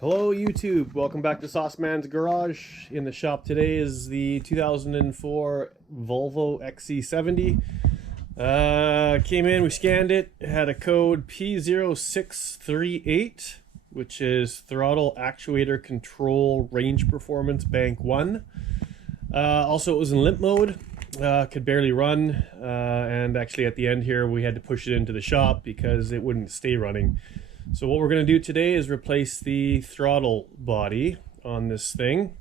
Hello YouTube, welcome back to Sauceman's Garage. In the shop today is the 2004 Volvo XC70. Came in, we scanned it, had a code P0638, which is Throttle Actuator Control Range Performance Bank 1. Also it was in limp mode, could barely run, and actually at the end here we had to push it into the shop because it wouldn't stay running. So what we're going to do today is replace the throttle body on this thing.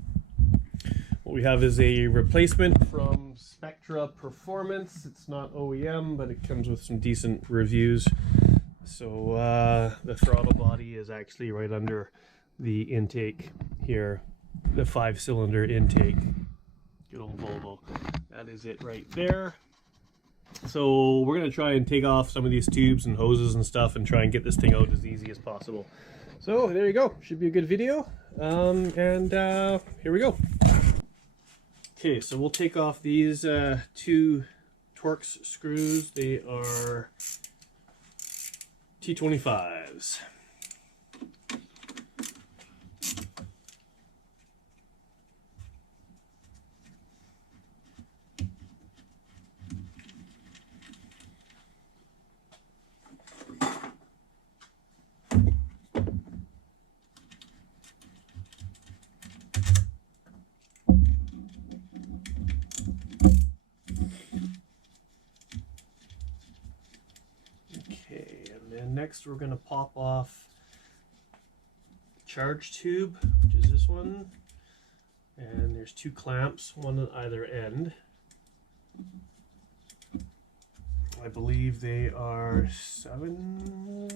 What we have is a replacement from Spectra Performance. It's not OEM, but it comes with some decent reviews. So the throttle body is actually right under the intake here, the 5-cylinder intake. Good old Volvo. That is it right there. So we're going to try and take off some of these tubes and hoses and stuff and try and get this thing out as easy as possible. So there you go. Should be a good video. Here we go. Okay, so we'll take off these two Torx screws. They are T25s. Next we're going to pop off the charge tube, which is this one, and there's two clamps, one at either end. I believe they are 7mm.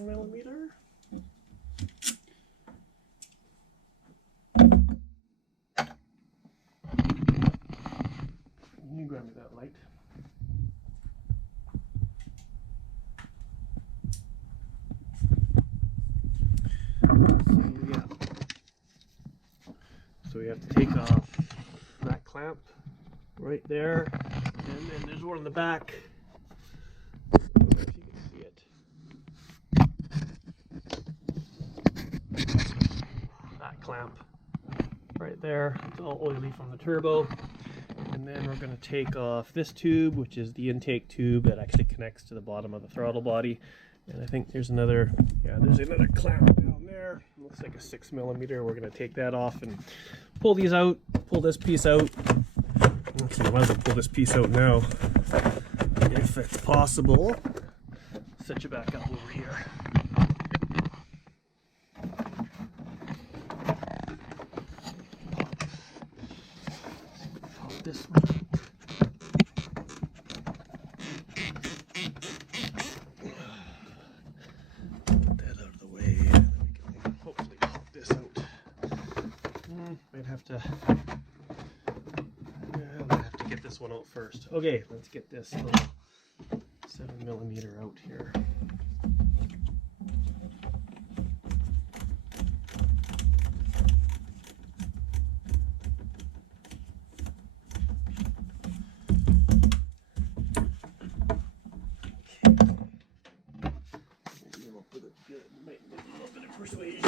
Can you grab me that light? So we have to take off that clamp right there, and then there's one in the back. I don't know if you can see it. That clamp right there. It's all oily from the turbo. And then we're going to take off this tube, which is the intake tube that actually connects to the bottom of the throttle body. And I think there's another, there's another clamp down there. Looks like a 6mm. We're going to take that off and pull these out, pull this piece out. Actually, I might as well pull this piece out now, if it's possible. Set you back up over here. Pop this one. I'll have to get this one out first. Okay, let's get this little 7mm out here. Might need a little bit of persuasion.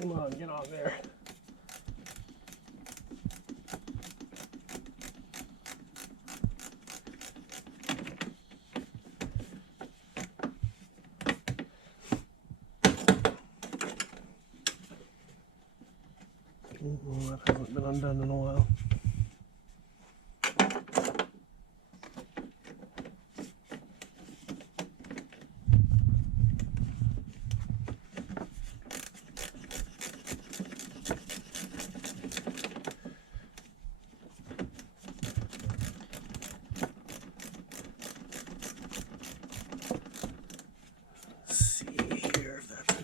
Come on, get on there. Oh, that hasn't been undone in a while.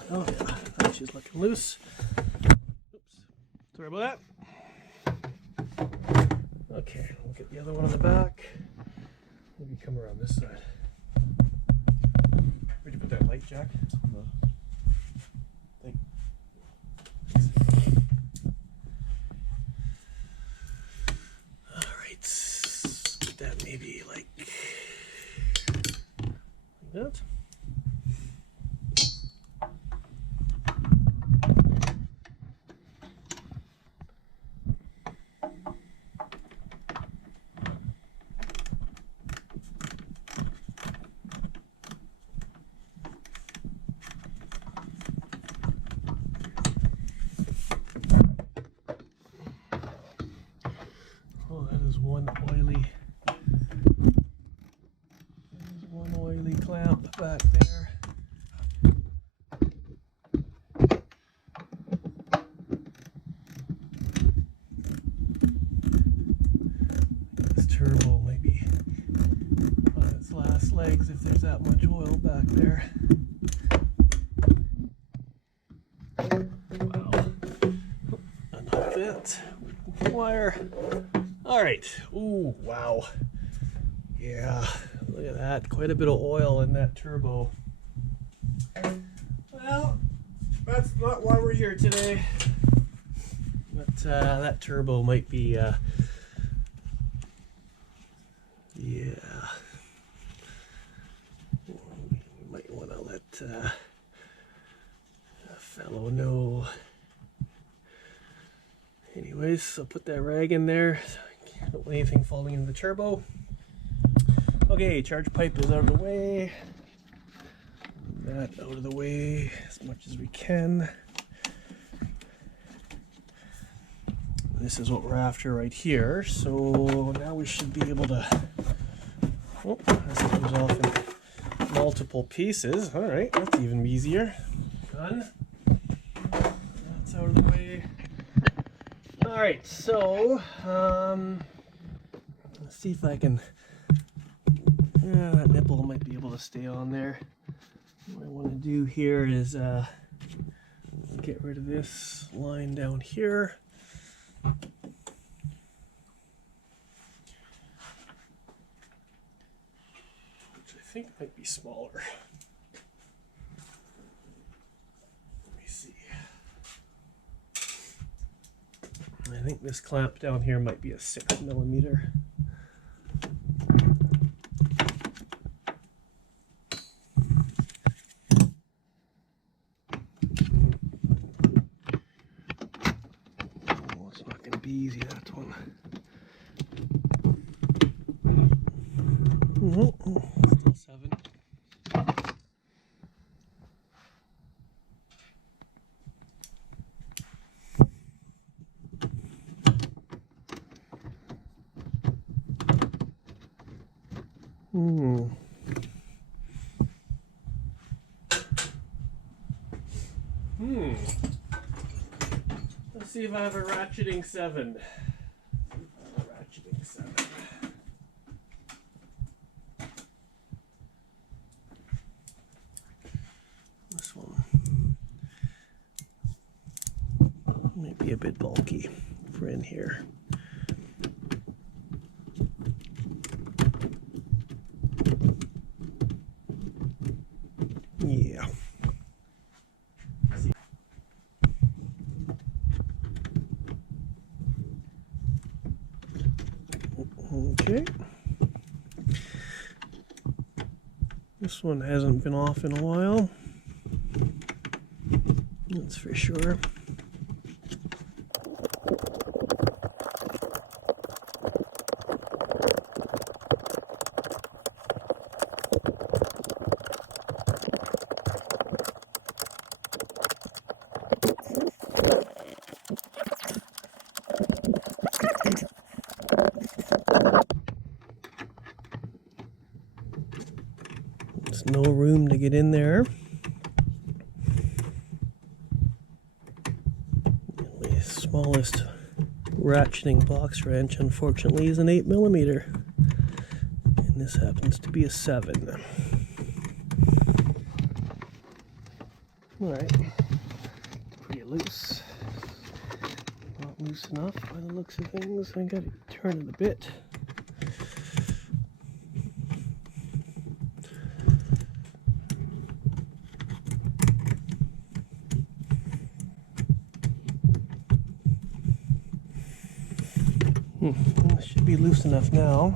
Oh yeah, she's looking loose. Oops, sorry about that. Okay, we'll get the other one on the back. Maybe come around this side. Where'd you put that light, Jack? Thing. bit. Oh, that is one oily clamp back there. This turbo might be on its last legs if there's that much oil back there. Wow. Enough bit. Wire. Alright. Ooh, wow. Yeah, look at that. Quite a bit of oil in that turbo. Well, that's not why we're here today. But that turbo might be, yeah. We might want to let a fellow know. Anyways, I'll put that rag in there. I don't want anything falling into the turbo. Okay, charge pipe is out of the way. That out of the way as much as we can. This is what we're after right here. So now we should be able to. Oh, this comes off in multiple pieces. All right, that's even easier. Done. That's out of the way. All right, so let's see if I can. Yeah, that nipple might be able to stay on there. What I want to do here is get rid of this line down here. Which I think might be smaller. Let me see. I think this clamp down here might be a 6mm. Easy, that one. Still 7. Let's see if I have a ratcheting 7. This one might be a bit bulky for in here. Yeah. Okay. This one hasn't been off in a while. That's for sure. There's no room to get in there. The smallest ratcheting box wrench, unfortunately, is an 8mm, and this happens to be a 7. All right, pretty loose. Not loose enough by the looks of things. I got to turn it a bit. Should be loose enough now.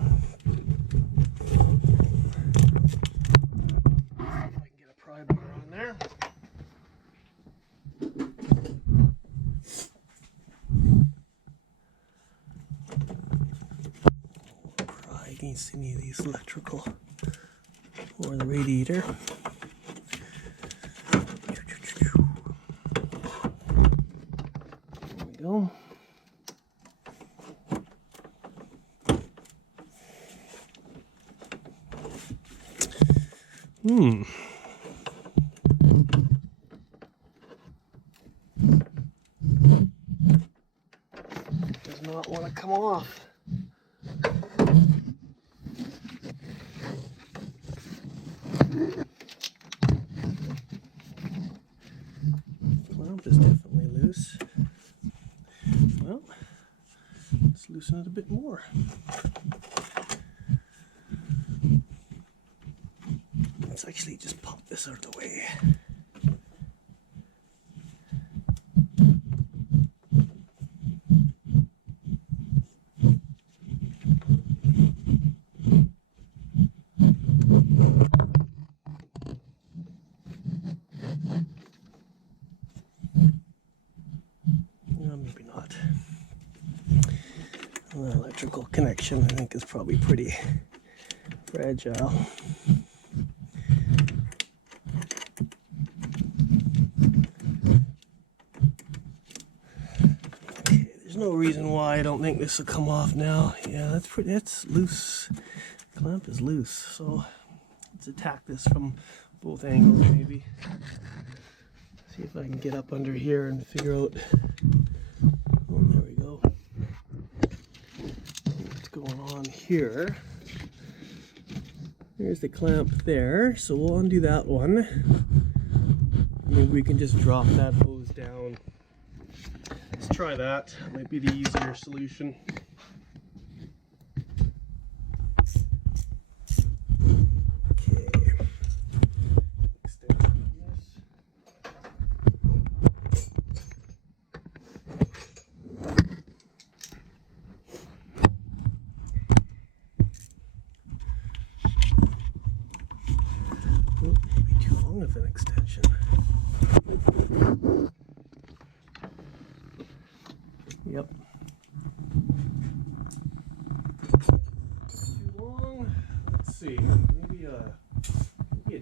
against any of these electrical or the radiator. There we go. Does not want to come off. Clamp is definitely loose. Well, let's loosen it a bit more. Let's actually just pop this out of the way. No, maybe not. The electrical connection, I think, is probably pretty fragile. Okay, there's no reason why I don't think this will come off now. Yeah, that's loose. Clamp is loose, so let's attack this from both angles maybe. See if I can get up under here and figure out. Oh, there we go. What's going on here? There's the clamp there, so we'll undo that one. Maybe we can just drop that hose down. Let's try that. Might be the easier solution. Of an extension. Yep. Too long. Let's see. Maybe a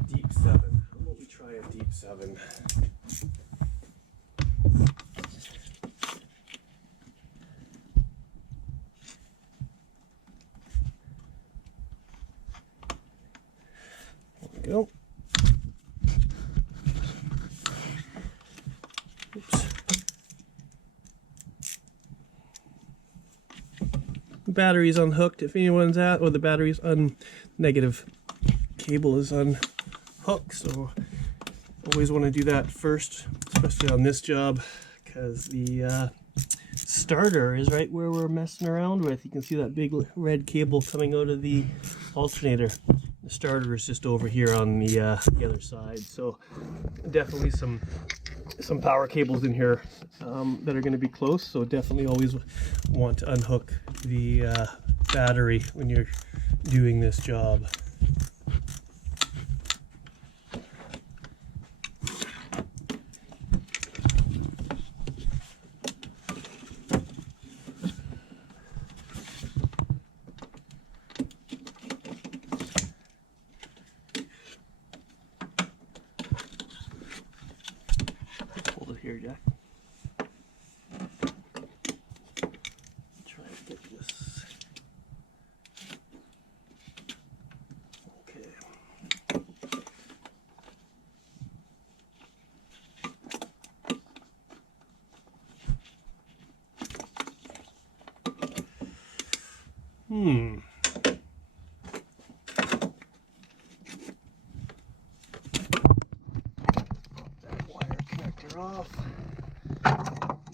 deep 7. How about we try a deep 7? There we go. Battery's unhooked if anyone's at, or the battery's negative cable is unhooked, so always want to do that first, especially on this job, because the starter is right where we're messing around with. You can see that big red cable coming out of the alternator. The starter is just over here on the other side, so definitely some power cables in here that are going to be close, so definitely always want to unhook the battery when you're doing this job. Hold it here, Jack. Try to get this. Okay. That wire connector off.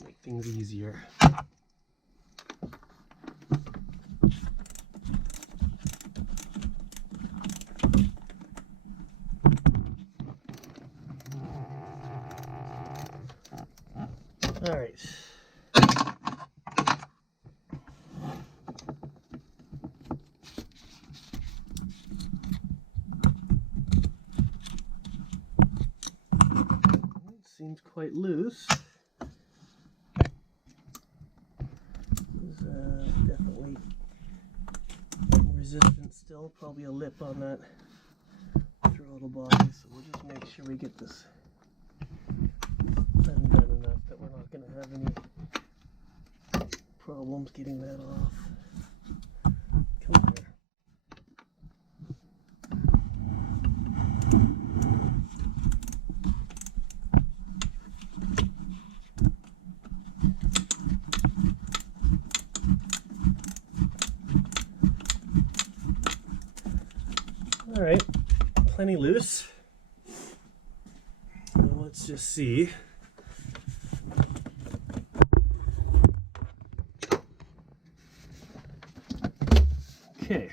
Make things easier. All right. Seems quite loose. There's definitely resistance still, probably a lip on that throttle body, so we'll just make sure we get this undone enough that we're not going to have any problems getting that off. Come here. All right, plenty loose. Now let's just see. Okay,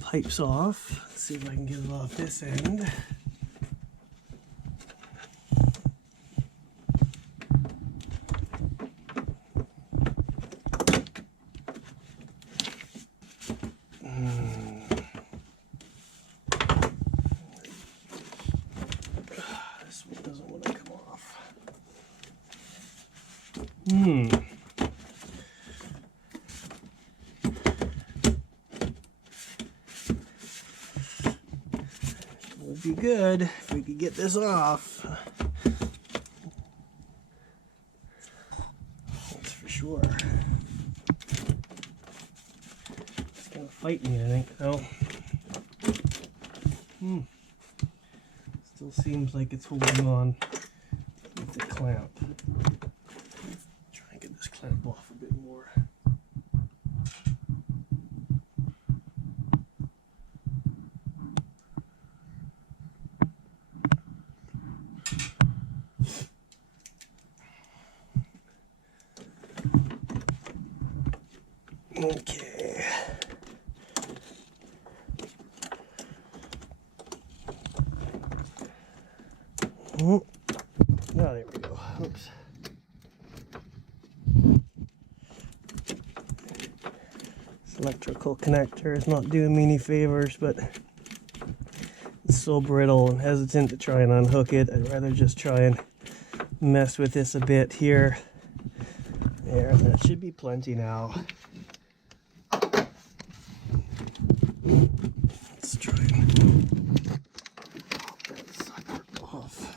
pipes off. Let's see if I can get it off this end. This one doesn't want to come off. Would be good if we could get this off. That's for sure. It's gonna fight me, I think, though. Still seems like it's holding on with the clamp. Try and get this clamp off a bit more. Okay. Oh, there we go. Oops. This electrical connector is not doing me any favors, but it's so brittle and hesitant to try and unhook it. I'd rather just try and mess with this a bit here. There, that should be plenty now. Let's try and pop that sucker off.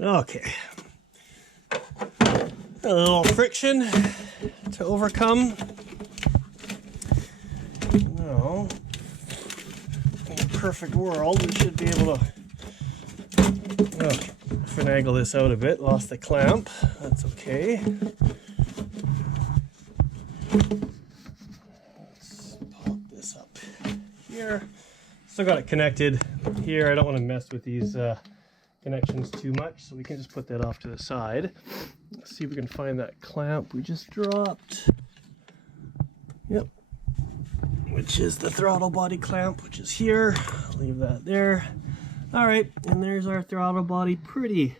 Okay. A little friction to overcome. Now, in a perfect world, we should be able to finagle this out a bit. Lost the clamp. That's okay. Let's pop this up here. Still got it connected here. I don't want to mess with these connections too much, so we can just put that off to the side. Let's see if we can find that clamp we just dropped. Yep. Which is the throttle body clamp, which is here. I'll leave that there. All right, and there's our throttle body, pretty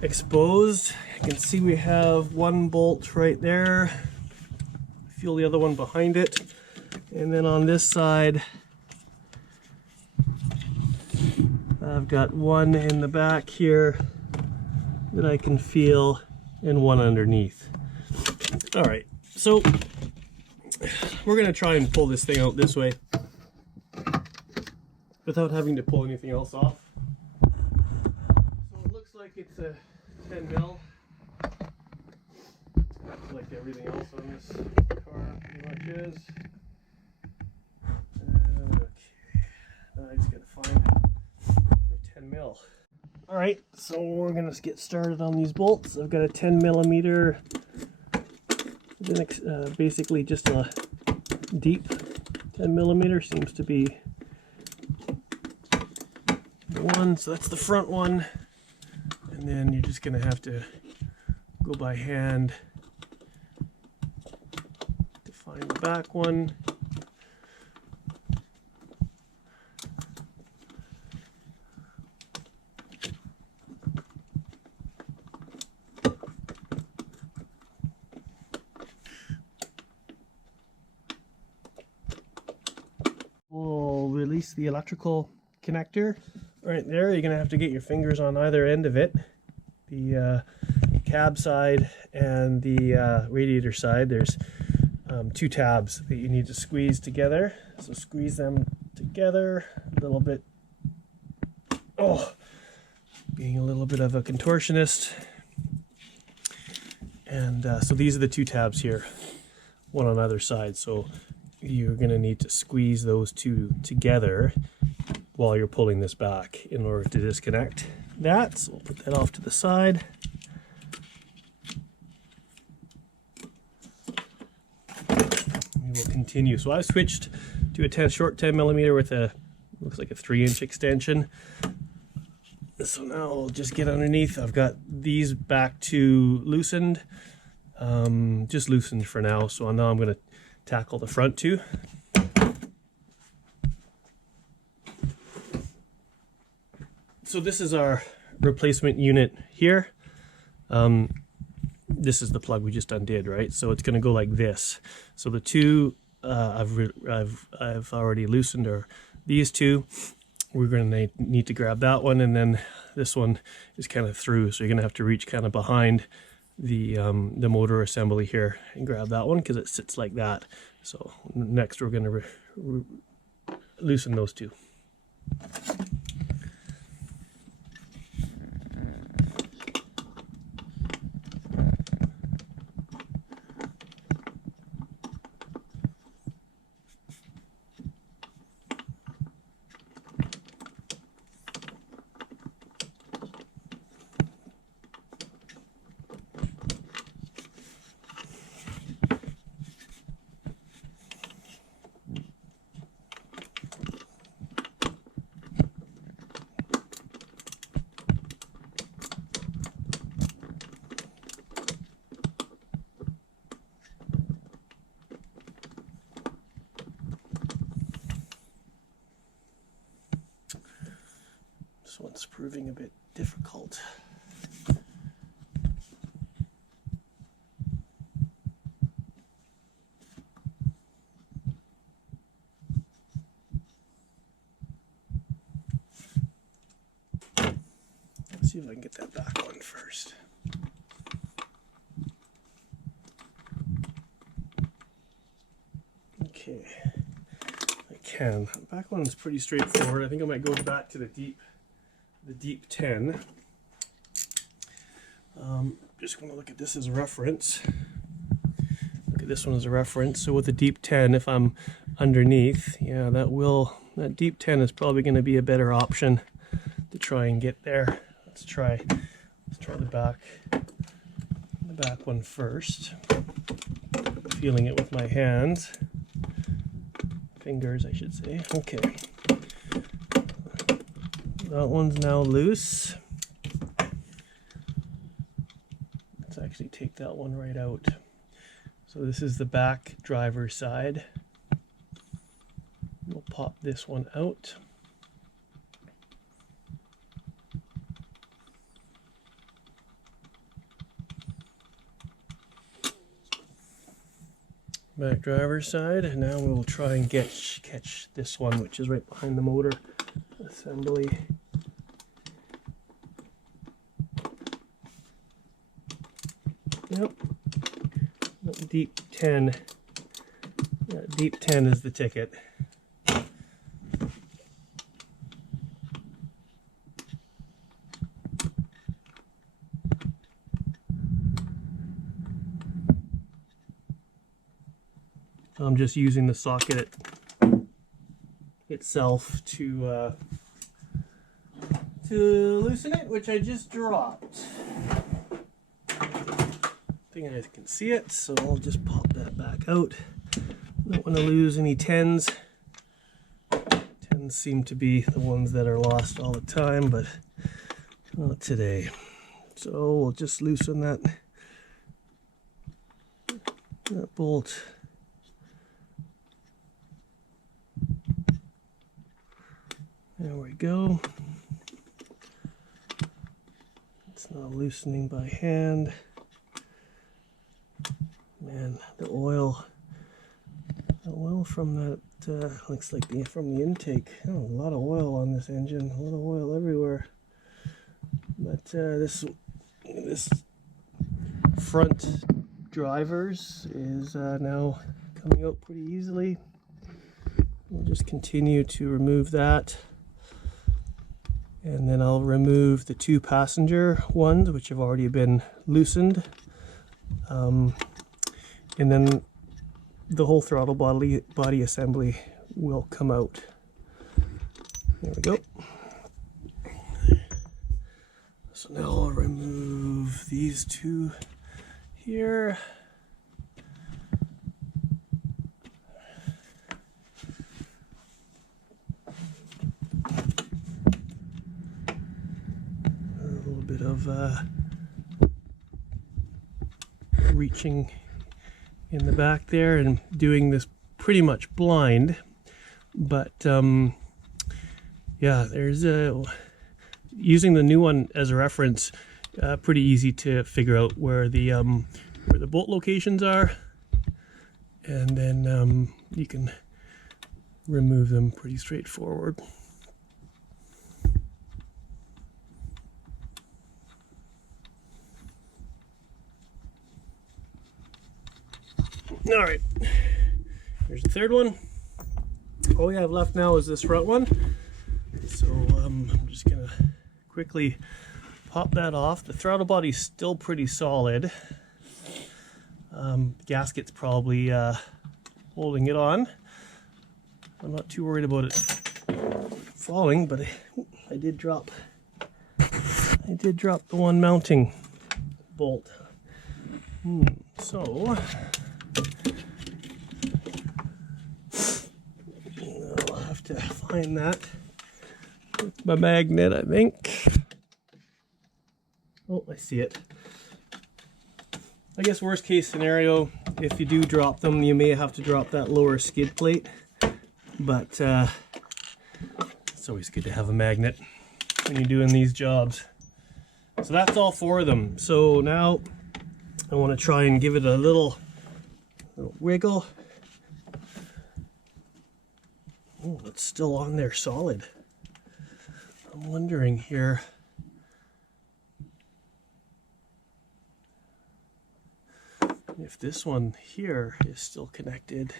exposed. You can see we have one bolt right there. Feel the other one behind it. And then on this side, I've got one in the back here that I can feel and one underneath. All right, so we're gonna try and pull this thing out this way without having to pull anything else off. So it looks like it's a 10 mil, like everything else on this car pretty much is. Okay, now I just gotta find my 10 mil. All right, so we're gonna get started on these bolts. I've got a 10 millimeter, basically just a deep 10 millimeter seems to be the one. So that's the front one, and then you're just gonna have to go by hand to find the back one. release the electrical connector right there. You're gonna have to get your fingers on either end of it, the cab side and the radiator side. There's 2 tabs that you need to squeeze together, so squeeze them together a little bit. Oh, being a little bit of a contortionist. And so these are the 2 tabs here, one on either side. So you're going to need to squeeze those 2 together while you're pulling this back in order to disconnect that. So we'll put that off to the side. We will continue. So I've switched to a short 10 millimeter with a, looks like a 3-inch extension. So now I'll just get underneath. I've got these back to loosened, just loosened for now. So now I'm going to tackle the front 2. So this is our replacement unit here. This is the plug we just undid, right? So it's going to go like this. So the 2 I've already loosened are these 2. We're going to need to grab that one, and then this one is kind of through, so you're going to have to reach kind of behind the motor assembly here and grab that one because it sits like that. So next we're going to loosen those 2. This one's proving a bit difficult. Let's see if I can get that back on first. Okay, I can. The back one is pretty straightforward. I think I might go back to the deep 10. Just going to look at this as a reference. Look at this one as a reference. So with the deep 10, if I'm underneath, yeah, that deep 10 is probably going to be a better option to try and get there. Let's try the back one first. Feeling it with my hands, fingers, I should say. Okay. That one's now loose. Let's actually take that one right out. So this is the back driver's side. We'll pop this one out. Back driver's side, and now we'll try and catch this one, which is right behind the motor assembly. Yep. Deep 10. Yeah, deep 10 is the ticket. I'm just using the socket itself to loosen it, which I just dropped. I think I can see it, so I'll just pop that back out. Don't want to lose any 10s. 10s seem to be the ones that are lost all the time, but not today. So we'll just loosen that bolt. There we go. It's now loosening by hand. Man, the oil oil from that, looks like from the intake. Oh, a lot of oil on this engine, a lot of oil everywhere. But this front drivers is now coming out pretty easily. We'll just continue to remove that. And then I'll remove the 2 passenger ones, which have already been loosened. And then the whole throttle body assembly will come out. There we go. So now I'll remove these 2 here. A little bit of reaching in the back there and doing this pretty much blind, but yeah, there's using the new one as a reference, pretty easy to figure out where the bolt locations are, and then you can remove them pretty straightforward. All right, here's the third one. All we have left now is this front one. So I'm just gonna quickly pop that off. The throttle body's still pretty solid. Gasket's probably holding it on. I'm not too worried about it falling, but I did drop the one mounting bolt. So I'll have to find that with my magnet, I think. Oh, I see it. I guess worst case scenario, if you do drop them, you may have to drop that lower skid plate, but it's always good to have a magnet when you're doing these jobs. So that's all 4 of them. So now I want to try and give it a little wiggle. Oh, it's still on there solid. I'm wondering here. If this one here is still connected.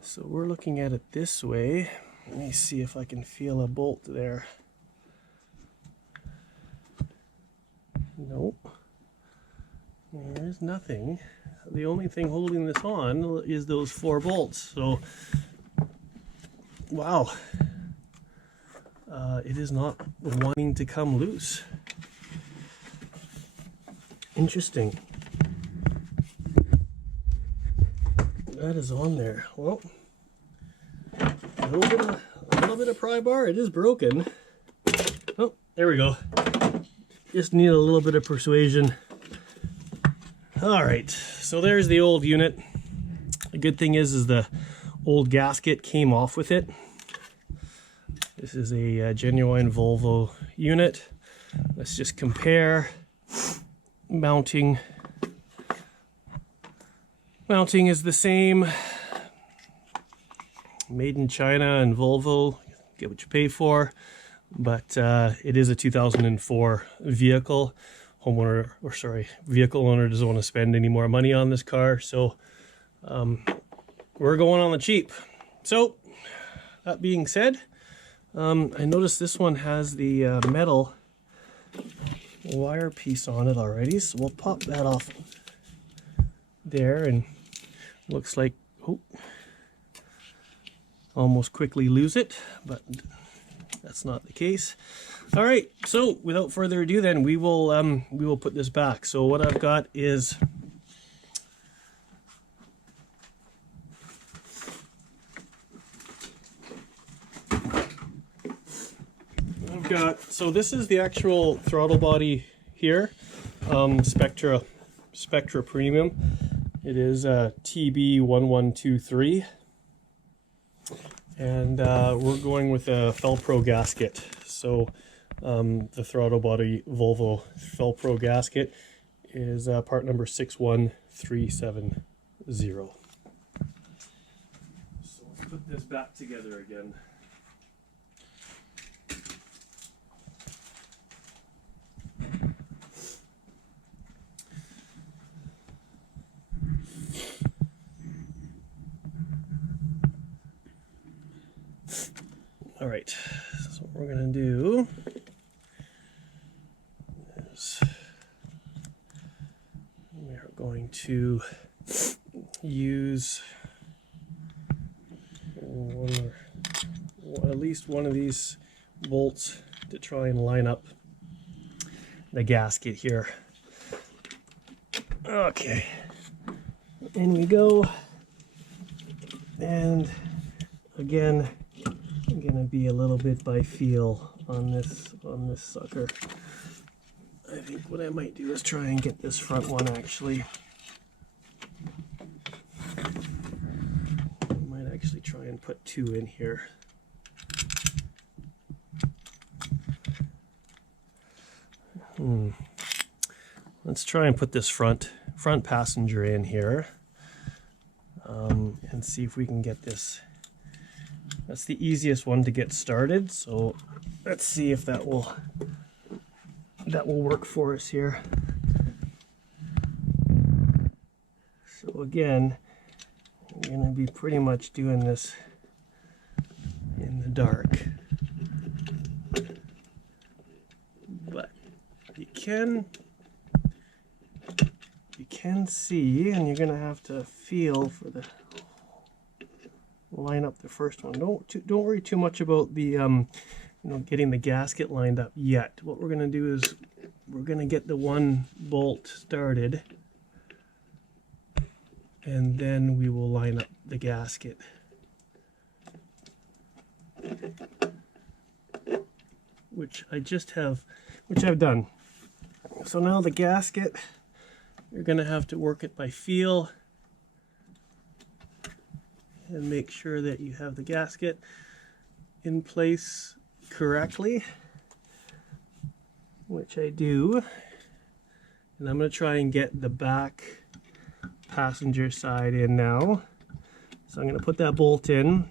So we're looking at it this way. Let me see if I can feel a bolt there. Nope. There's nothing. The only thing holding this on is those 4 bolts. So, wow. It is not wanting to come loose. Interesting. That is on there. Well, a little bit of pry bar. It is broken. Oh, there we go. Just need a little bit of persuasion. All right, so there's the old unit. The good thing is the old gasket came off with it. This is a genuine Volvo unit. Let's just compare mounting. Mounting is the same. Made in China and Volvo. Get what you pay for. But it is a 2004 vehicle. Vehicle owner doesn't want to spend any more money on this car, so we're going on the cheap. So that being said, I noticed this one has the metal wire piece on it already, so we'll pop that off there, and looks like almost quickly lose it, but that's not the case. All right, so without further ado, then we will put this back. So what I've got is so this is the actual throttle body here, Spectra Premium. It is TB1123, and we're going with a Felpro gasket. So the throttle body Volvo Felpro gasket is part number 61370. put this back together again. All right, so what we're going to do is we are going to use at least one of these bolts to try and line up the gasket here. Okay, in we go, and again, I'm gonna be a little bit by feel on this sucker. I think what I might do is try and get this front one actually. I might actually try and put two in here. Let's try and put this front passenger in here, and see if we can get this. That's the easiest one to get started, so let's see if that will work for us here. So again, I'm going to be pretty much doing this in the dark, but you can see, and you're going to have to feel for the line up the first one. Don't worry too much about the getting the gasket lined up yet. What we're going to do is we're going to get the one bolt started, and then we will line up the gasket. Which I've done. So now the gasket, you're going to have to work it by feel and make sure that you have the gasket in place correctly, which I do. And I'm going to try and get the back passenger side in now. So I'm going to put that bolt in,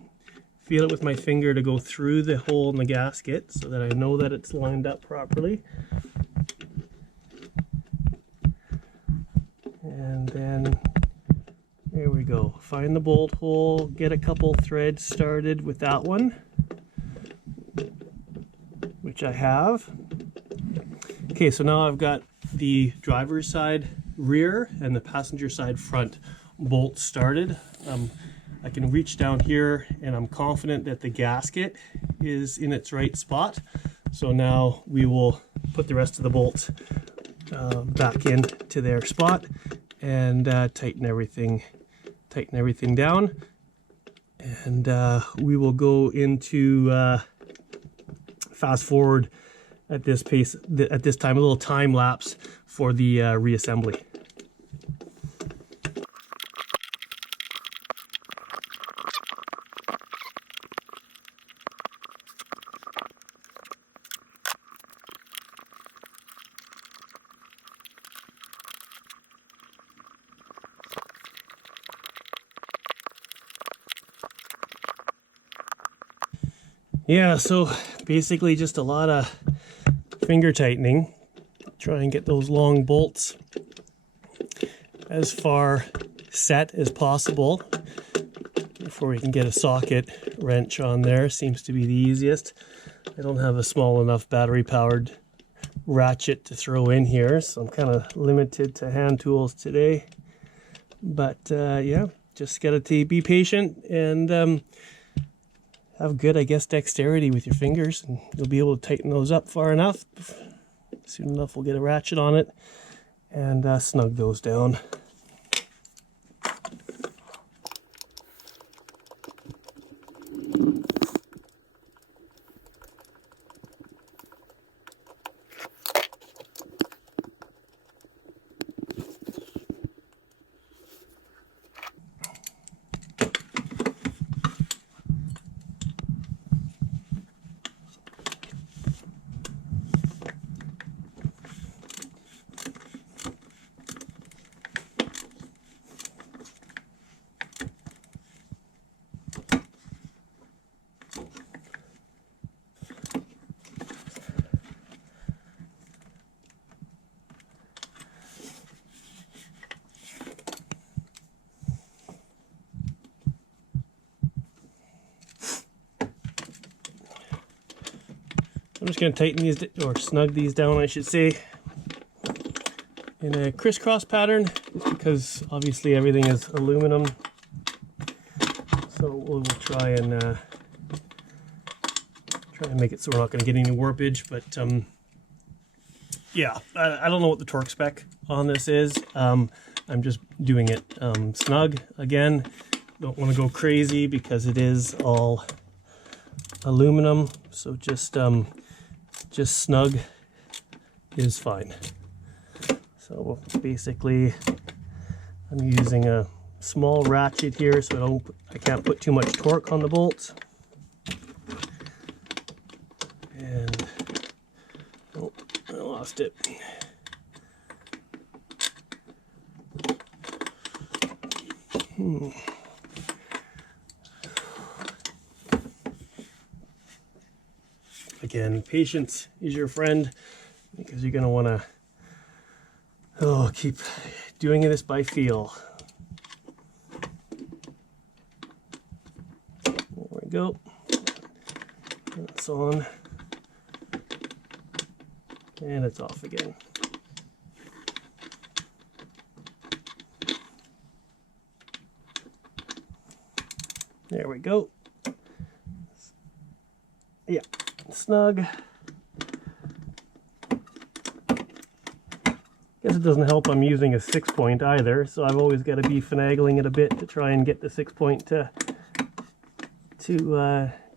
feel it with my finger to go through the hole in the gasket so that I know that it's lined up properly. And then there we go. Find the bolt hole, get a couple threads started with that one, which I have. Okay, so now I've got the driver's side rear and the passenger side front bolt started. I can reach down here and I'm confident that the gasket is in its right spot. So now we will put the rest of the bolts back into their spot and tighten everything down, and we will go into fast forward at this pace, at this time, a little time lapse for the reassembly. Yeah, so basically just a lot of finger tightening. Try and get those long bolts as far set as possible before we can get a socket wrench on there. Seems to be the easiest. I don't have a small enough battery powered ratchet to throw in here, so I'm kind of limited to hand tools today. But yeah, just gotta be patient and have good, I guess, dexterity with your fingers, and you'll be able to tighten those up far enough. Soon enough we'll get a ratchet on it and snug those down. I'm just going to tighten these, or snug these down, I should say, in a crisscross pattern, just because obviously everything is aluminum. So we'll try and make it so we're not going to get any warpage. But yeah, I don't know what the torque spec on this is. I'm just doing it snug again. Don't want to go crazy because it is all aluminum. So just snug is fine. So basically, I'm using a small ratchet here, so I can't put too much torque on the bolts. And oh, I lost it. Again, patience is your friend, because you're going to want to keep doing this by feel. There we go. That's on. And it's off again. There we go. Yeah, snug. Guess it doesn't help I'm using a 6-point either, so I've always got to be finagling it a bit to try and get the 6-point to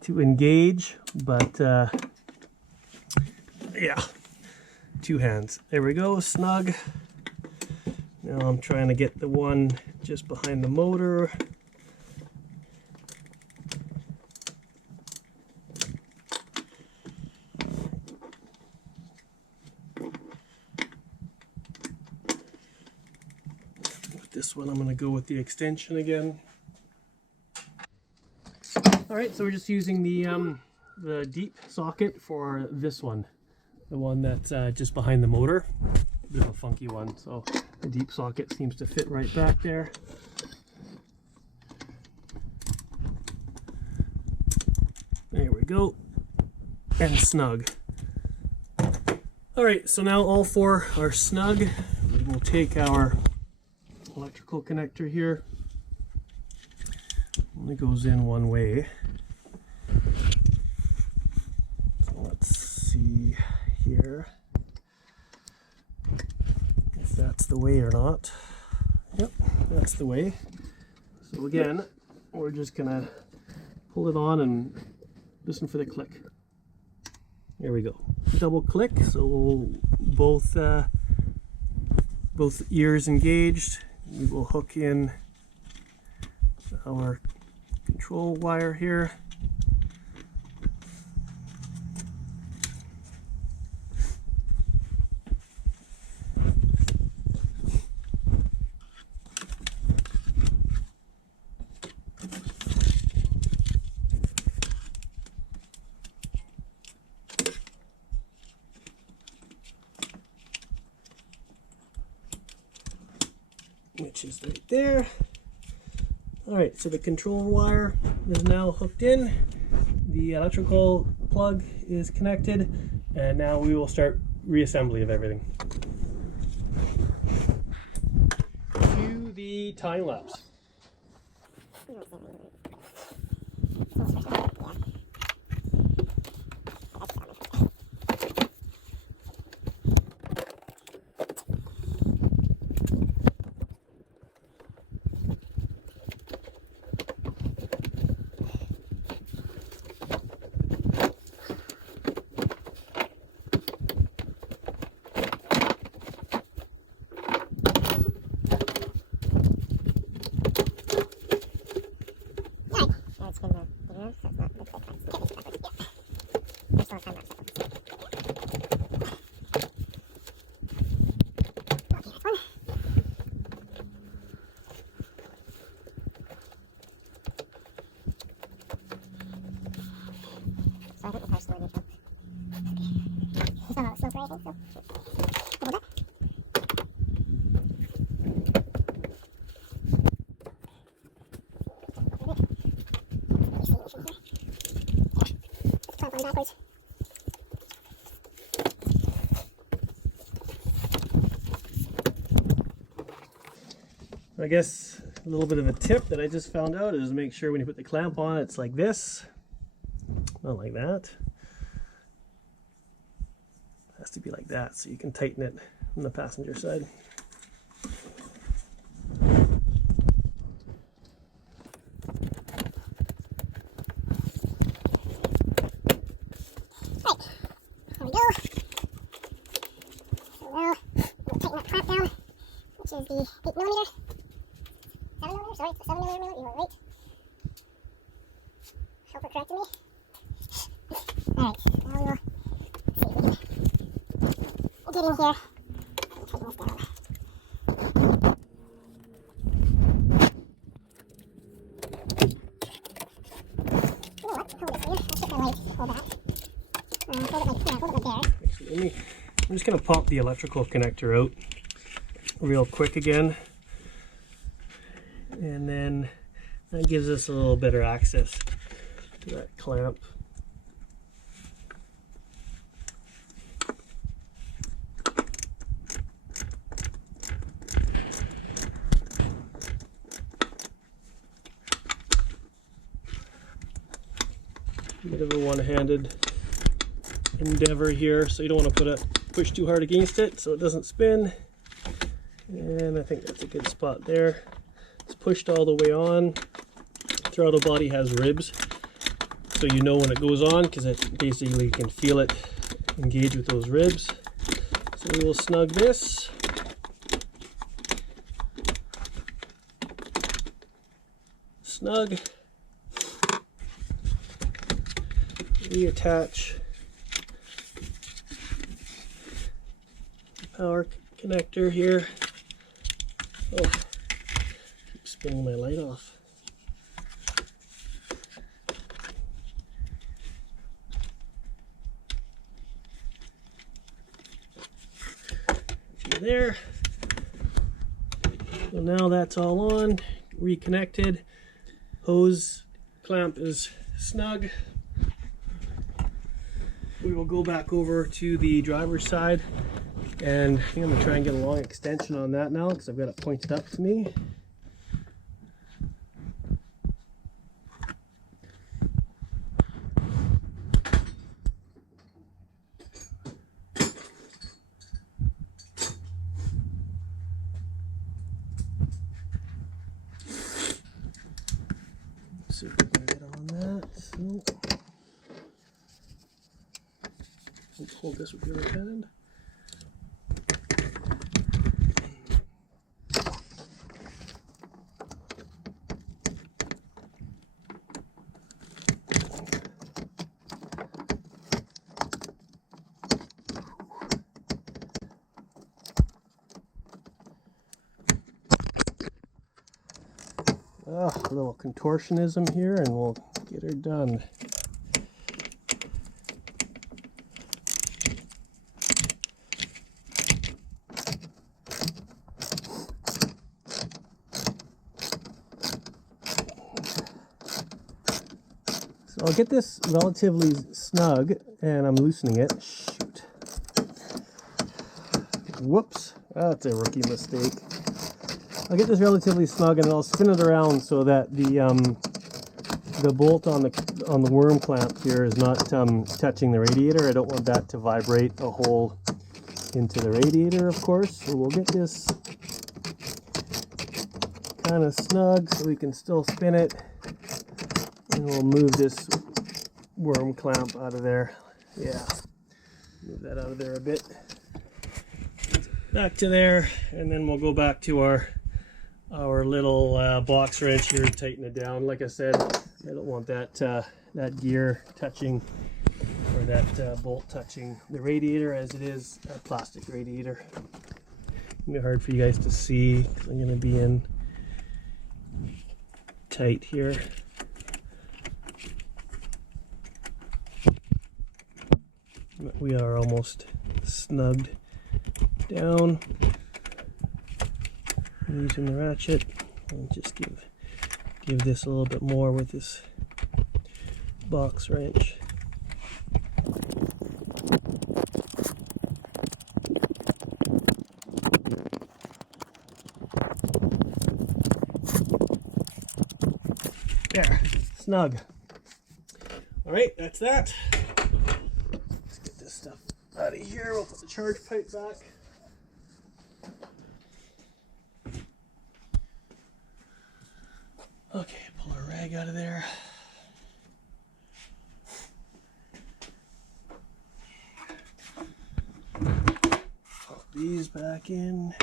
engage, but yeah, 2 hands. There we go, snug. Now I'm trying to get the one just behind the motor. This one I'm going to go with the extension again. Alright, so we're just using the deep socket for this one. The one that's just behind the motor. A bit of a funky one, so the deep socket seems to fit right back there. There we go. And snug. Alright, so now all 4 are snug. We will take our electrical connector here. Only goes in one way. So let's see here if that's the way or not. Yep, that's the way. So again, we're just gonna pull it on and listen for the click. There we go. Double click, so both ears engaged. We will hook in our control wire here. Which is right there. Alright, so the control wire is now hooked in. The electrical plug is connected, and now we will start reassembly of everything. Cue the time lapse. I guess a little bit of a tip that I just found out is make sure when you put the clamp on, it's like this, not like that. It has to be like that so you can tighten it on the passenger side. Is the 8mm, 7mm, sorry, it's the 7mm, you were right. Helper corrected me. Alright, now we'll see if we can get in here and tighten this down. You know what, hold it here, I'll take my light, hold that. Hold it like there. Actually, I'm just going to pop the electrical connector out real quick again, and then that gives us a little better access to that clamp. Bit of a one-handed endeavor here, so you don't want to push too hard against it so it doesn't spin. And I think that's a good spot there. It's pushed all the way on. The throttle body has ribs, so you know when it goes on, because it basically can feel it engage with those ribs. So we will snug this. Snug. Reattach the power connector here. Oh, keep spinning my light off. There. So now that's all on, reconnected. Hose clamp is snug. We will go back over to the driver's side, and I think I'm going to try and get a long extension on that now because I've got it pointed up to me. Let's see if we can get on that. So, hold this with your right hand. A little contortionism here and we'll get her done. So I'll get this relatively snug and I'm loosening it. Shoot. Whoops, that's a rookie mistake. I'll get this relatively snug and I'll spin it around so that the bolt on the worm clamp here is not touching the radiator. I don't want that to vibrate a hole into the radiator, of course. So we'll get this kind of snug so we can still spin it, and we'll move this worm clamp out of there. Yeah, move that out of there a bit. Back to there, and then we'll go back to our little box wrench here and tighten it down. Like I said, I don't want that that gear touching, or that bolt touching the radiator, as it is a plastic radiator. It's gonna be hard for you guys to see because I'm gonna be in tight here. But we are almost snugged down. Using the ratchet, and just give this a little bit more with this box wrench. There, snug. All right, that's that. Let's get this stuff out of here. We'll put the charge pipe back. Okay, pull our rag out of there. Pop these back in.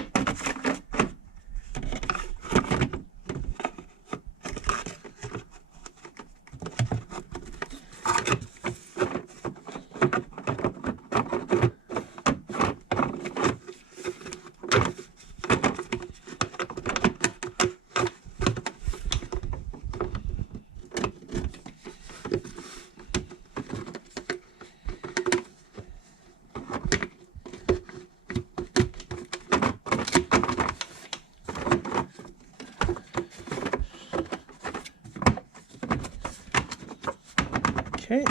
Okay,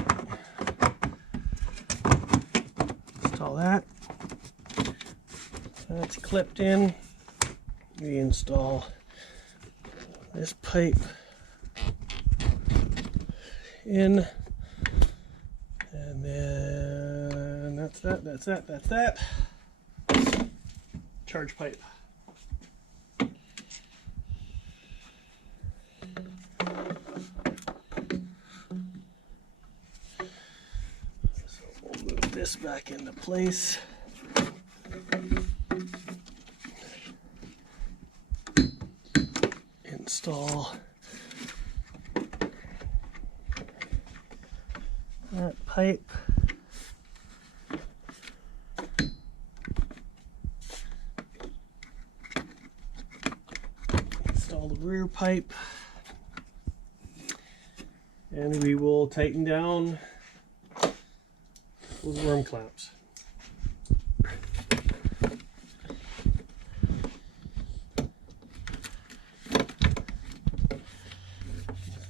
install that. That's clipped in. We install this pipe in, and then that's that. Charge pipe. This back into place. Install that pipe. Install the rear pipe. And we will tighten down those worm clamps.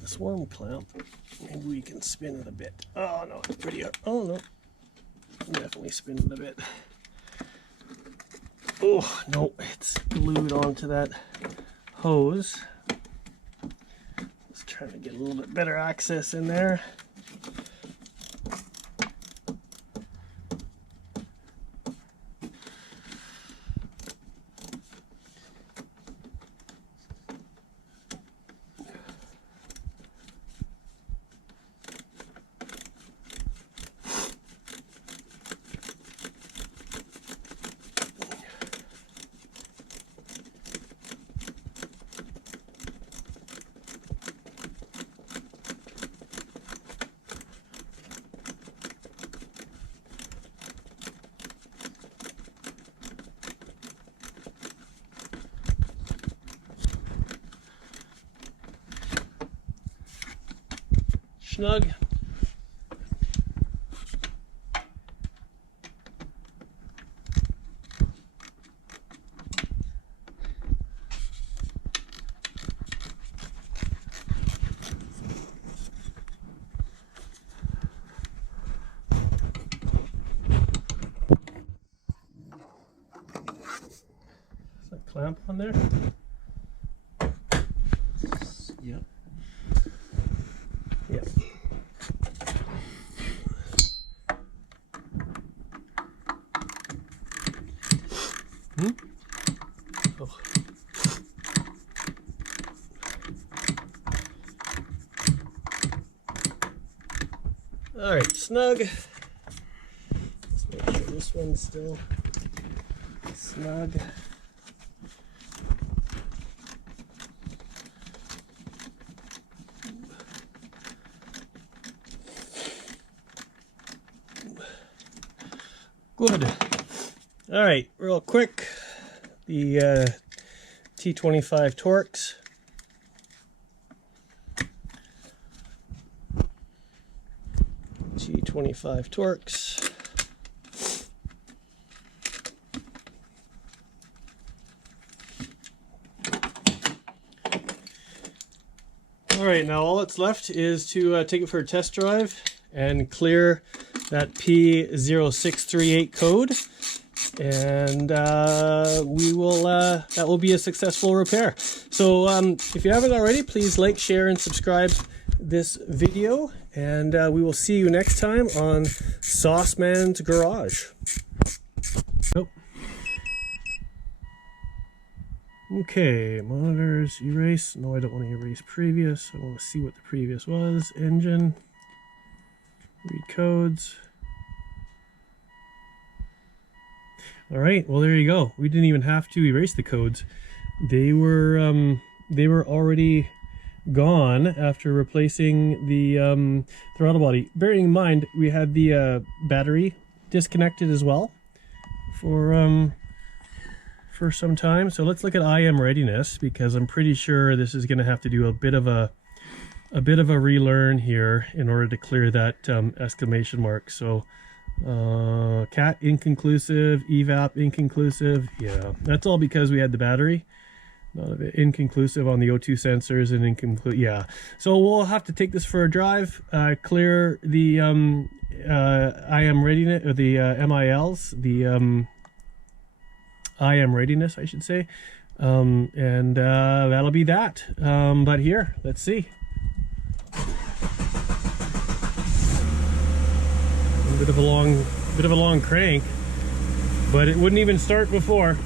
This worm clamp, maybe we can spin it a bit. Oh no, it's pretty hard. Oh no, definitely spin it a bit. Oh no, it's glued onto that hose. Just trying to get a little bit better access in there. Snug. Is that clamp on there? Yep. Yep. Oh. All right, snug. Let's make sure this one's still snug. Good. All right, real quick, the T25 Torx. T25 Torx. All right, now all that's left is to take it for a test drive and clear that P0638 code and we will that will be a successful repair. So if you haven't already, please like, share, and subscribe this video, and we will see you next time on Sauceman's Garage. Oh. Okay, monitors, erase. No, I don't want to erase previous. I want to see what the previous was. Engine, read codes. All right, well, there you go. We didn't even have to erase the codes. They were already gone after replacing the throttle body. Bearing in mind, we had the battery disconnected as well for some time. So let's look at IM readiness, because I'm pretty sure this is going to have to do a bit of a relearn here in order to clear that exclamation mark. So cat inconclusive, evap inconclusive. Yeah, that's all because we had the battery. Not a bit inconclusive on the O2 sensors and incomplete. Yeah, so we'll have to take this for a drive, clear the IM readiness, or the MILs, the IM readiness, I should say, and that'll be that. But here, let's see. A bit of a long crank, but it wouldn't even start before.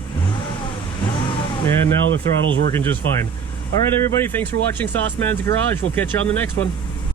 And now the throttle's working just fine. All right, everybody, thanks for watching Sauceman's Garage. We'll catch you on the next one.